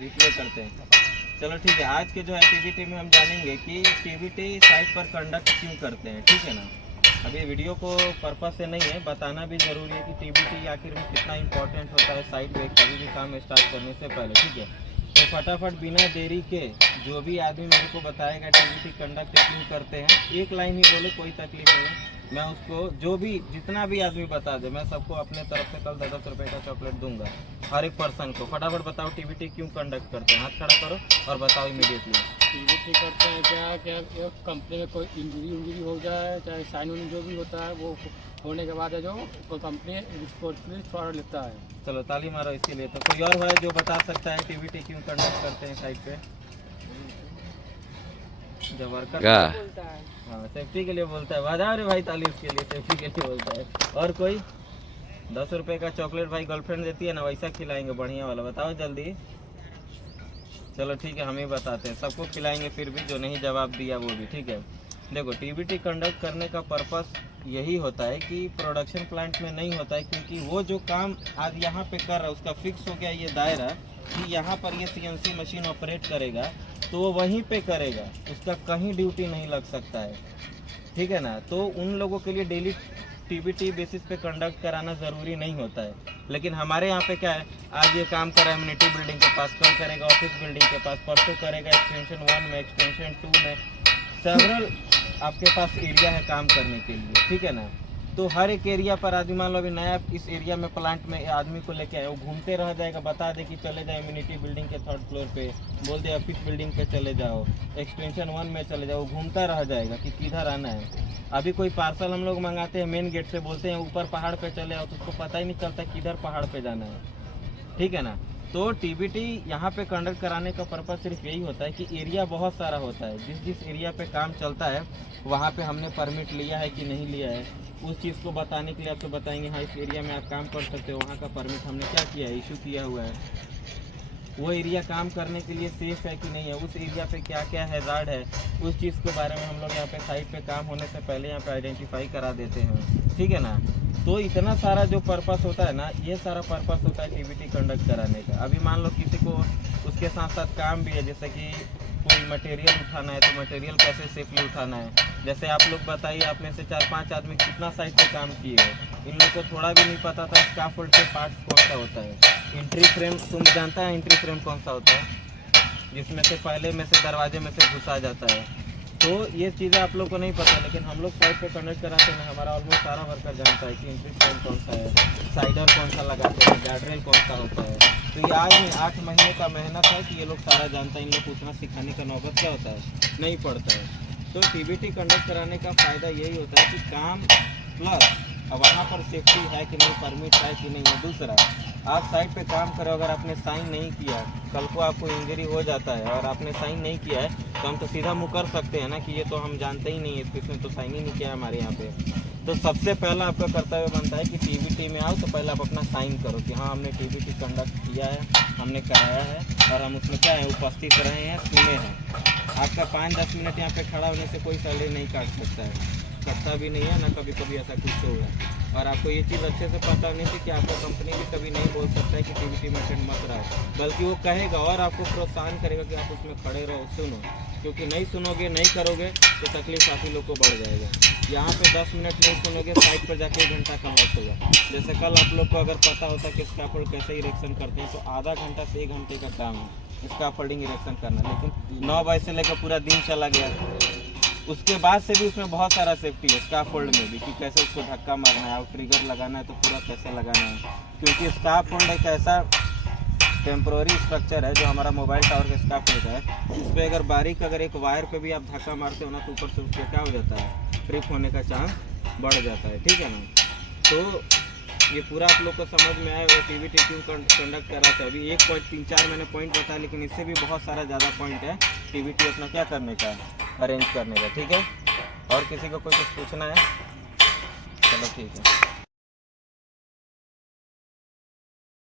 Replay करते हैं। चलो ठीक है, आज के जो एक्टिविटी में हम जानेंगे कि टीवीटी साइट पर कंडक्ट क्यों करते हैं, ठीक है ना। अभी वीडियो को पर्पस से नहीं है, बताना भी ज़रूरी है कि टीवीटी आखिर में कितना इंपॉर्टेंट होता है साइट पे कभी भी काम स्टार्ट करने से पहले, ठीक है। तो फटाफट बिना देरी के जो भी आदमी मेरे को बताएगा टीवीटी कंडक्ट क्यों करते हैं, एक लाइन ही बोले, कोई तकलीफ नहीं है। मैं उसको जो भी जितना भी आदमी बता दे, मैं सबको अपने तरफ से कल 10 रुपये का चॉकलेट दूंगा हर एक पर्सन को। फटाफट बताओ टीवीटी क्यों कंडक्ट करते हैं, हाथ खड़ा करो और बताओ इमीडिएटली। टीवीटी करते हैं क्या कंपनी में कोई इंजरी हो जाए, चाहे साइन वाइन जो भी होता है वो होने के बाद है जो कोई कंपनी रिस्पॉन्सिबिलिटी थोड़ा लेता है। चलो ताली मारो इसके लिए। तो कोई और है जो बता सकता है टीवीटी क्यों कंडक्ट करते हैं साइट पे? जब वर्कर बोलता है, हाँ सेफ्टी के लिए बोलता है। बजाओ रे भाई ताली उसके लिए, सेफ्टी के लिए बोलता है। और कोई 10 रुपये का चॉकलेट भाई गर्लफ्रेंड देती है ना, वैसा खिलाएंगे बढ़िया वाला, बताओ जल्दी। चलो ठीक है, हम ही बताते हैं, सबको खिलाएंगे फिर भी जो नहीं जवाब दिया वो भी, ठीक है। देखो टीवीटी कंडक्ट करने का पर्पस यही होता है कि प्रोडक्शन प्लांट में नहीं होता है, क्योंकि वो जो काम आज यहाँ पे कर रहा है उसका फिक्स हो गया ये दायरा कि यहाँ पर ये सीएनसी मशीन ऑपरेट करेगा तो वो वहीं पे करेगा, उसका कहीं ड्यूटी नहीं लग सकता है, ठीक है ना। तो उन लोगों के लिए डेली टीवीटी बेसिस पे कंडक्ट कराना ज़रूरी नहीं होता है। लेकिन हमारे यहाँ पे क्या है, आज ये काम कर रहा है इम्यूनिटी बिल्डिंग के पास, कल करेगा ऑफिस बिल्डिंग के पास, परसों करेगा एक्सटेंशन 1 में, एक्सटेंशन 2 में, सेवरल आपके पास एरिया है काम करने के लिए, ठीक है ना। तो हर एक एरिया पर आदमी, मान लो अभी नया इस एरिया में प्लांट में आदमी को लेके आए, वो घूमते रह जाएगा, बता दे कि चले जाए इम्यूनिटी बिल्डिंग के 3rd फ्लोर पे, बोल दे ऑफिस बिल्डिंग पे चले जाओ, एक्सटेंशन 1 में चले जाओ, घूमता रह जाएगा कि किधर आना है। अभी कोई पार्सल हम लोग मंगाते हैं मेन गेट से, बोलते हैं ऊपर पहाड़ पे चले आओ, तो उसको पता ही नहीं चलता किधर पहाड़ पे जाना है, ठीक है ना। तो टीवीटी यहाँ पे कंडक्ट कराने का पर्पस सिर्फ यही होता है कि एरिया बहुत सारा होता है, जिस जिस एरिया पे काम चलता है वहाँ पे हमने परमिट लिया है कि नहीं लिया है, उस चीज़ को बताने के लिए आपको बताएंगे। हाँ, इस एरिया में आप काम कर सकते हो, वहाँ का परमिट हमने क्या किया है, इशू किया हुआ है, वो एरिया काम करने के लिए सेफ है कि नहीं है, उस एरिया पे क्या क्या हैजार्ड है, उस चीज़ के बारे में हम लोग यहाँ पे साइट पे काम होने से पहले यहाँ पे आइडेंटिफाई करा देते हैं, ठीक है ना। तो इतना सारा जो पर्पस होता है ना, ये सारा पर्पस होता है टीवीटी कंडक्ट कराने का। अभी मान लो किसी को उसके साथ साथ काम भी है, जैसे कि कोई मटेरियल उठाना है, तो मटेरियल कैसे सेफली उठाना है। जैसे आप लोग बताइए, आप में से 4-5 आदमी कितना साइट पे काम किए हो, इन लोग को थोड़ा भी नहीं पता था स्कैफोल्ड के पार्ट्स कौन सा होता है। एंट्री फ्रेम, तुम जानता है एंट्री फ्रेम कौन सा होता है, जिसमें से पहले में से दरवाजे में से घुसा जाता है। तो ये चीज़ें आप लोग को नहीं पता, लेकिन हम लोग साइट पे कंडक्ट कराते हैं, हमारा ऑलमोस्ट सारा वर्कर जानता है कि एंट्री फ्रेम कौन सा है, साइडर कौन सा लगाते हैं, गार्डरेल कौन सा होता है। तो ये आज में 8 महीने का मेहनत है कि ये लोग सारा जानता है, इन लोग को उतना सिखाने का नौबत क्या होता है, नहीं पड़ता है। तो टीवीटी कंडक्ट कराने का फ़ायदा यही होता है कि काम प्लस वहाँ पर सेफ्टी है कि नहीं, परमिट है कि नहीं है। दूसरा, आप साइट पे काम करो, अगर आपने साइन नहीं किया, कल को आपको इंजरी हो जाता है और आपने साइन नहीं किया है, तो हम तो सीधा मुकर सकते हैं ना कि ये तो हम जानते ही नहीं है, इसमें तो साइन ही नहीं किया है हमारे यहाँ पे। तो सबसे पहला आपका कर्तव्य बनता है कि टीवीटी में आओ तो पहले आप अपना साइन करो कि हाँ हमने टीवीटी कंडक्ट किया है, हमने कराया है और हम उसमें क्या है, उपस्थित रहे हैं, सुने हैं। आपका 5-10 मिनट यहाँ पे खड़ा होने से कोई सैलरी नहीं काट सकता है, करता भी नहीं है ना, कभी कभी ऐसा कुछ होगा। और आपको ये चीज़ अच्छे से पता नहीं थी कि आपका कंपनी भी कभी नहीं बोल सकता है कि टीवीटी में अटेंड मत रहा है, बल्कि वो कहेगा और आपको प्रोत्साहन करेगा कि आप उसमें खड़े रहो, सुनो। क्योंकि नहीं सुनोगे, नहीं करोगे तो तकलीफ काफ़ी लोग को बढ़ जाएगा। यहाँ पे 10 मिनट नहीं सुनोगे, साइट पर जाके 1 घंटा का लॉस होगा। जैसे कल आप लोग को अगर पता होता कि स्कैफोल्ड कैसे इरेक्शन करते हैं, तो आधा घंटा से 1 घंटे का काम है स्कैफोल्डिंग इरेक्शन करना, लेकिन 9 बजे से लेकर पूरा दिन चला गया। उसके बाद से भी उसमें बहुत सारा सेफ्टी है स्कैफोल्ड में भी, कि कैसे उसको धक्का मारना है और ट्रिगर लगाना है तो पूरा कैसे लगाना है। क्योंकि स्कैफोल्ड एक ऐसा टेम्प्रोरी स्ट्रक्चर है जो हमारा मोबाइल टावर का स्कैफोल्ड है, उस पर अगर बारीक अगर एक वायर पे भी आप धक्का मारते हो ना, तो ऊपर से उसके क्या हो जाता है, ट्रिप होने का चांस बढ़ जाता है, ठीक है ना। तो ये पूरा आप लोग को समझ में आया वो टीवीटी क्यों कंडक्ट कर रहा था। अभी 1.3-4 मैंने पॉइंट बताया, लेकिन इससे भी बहुत सारा ज़्यादा पॉइंट है टीवीटी अपना क्या करने का, अरेंज करने का, ठीक है। और किसी को कोई कुछ पूछना है? चलो ठीक है।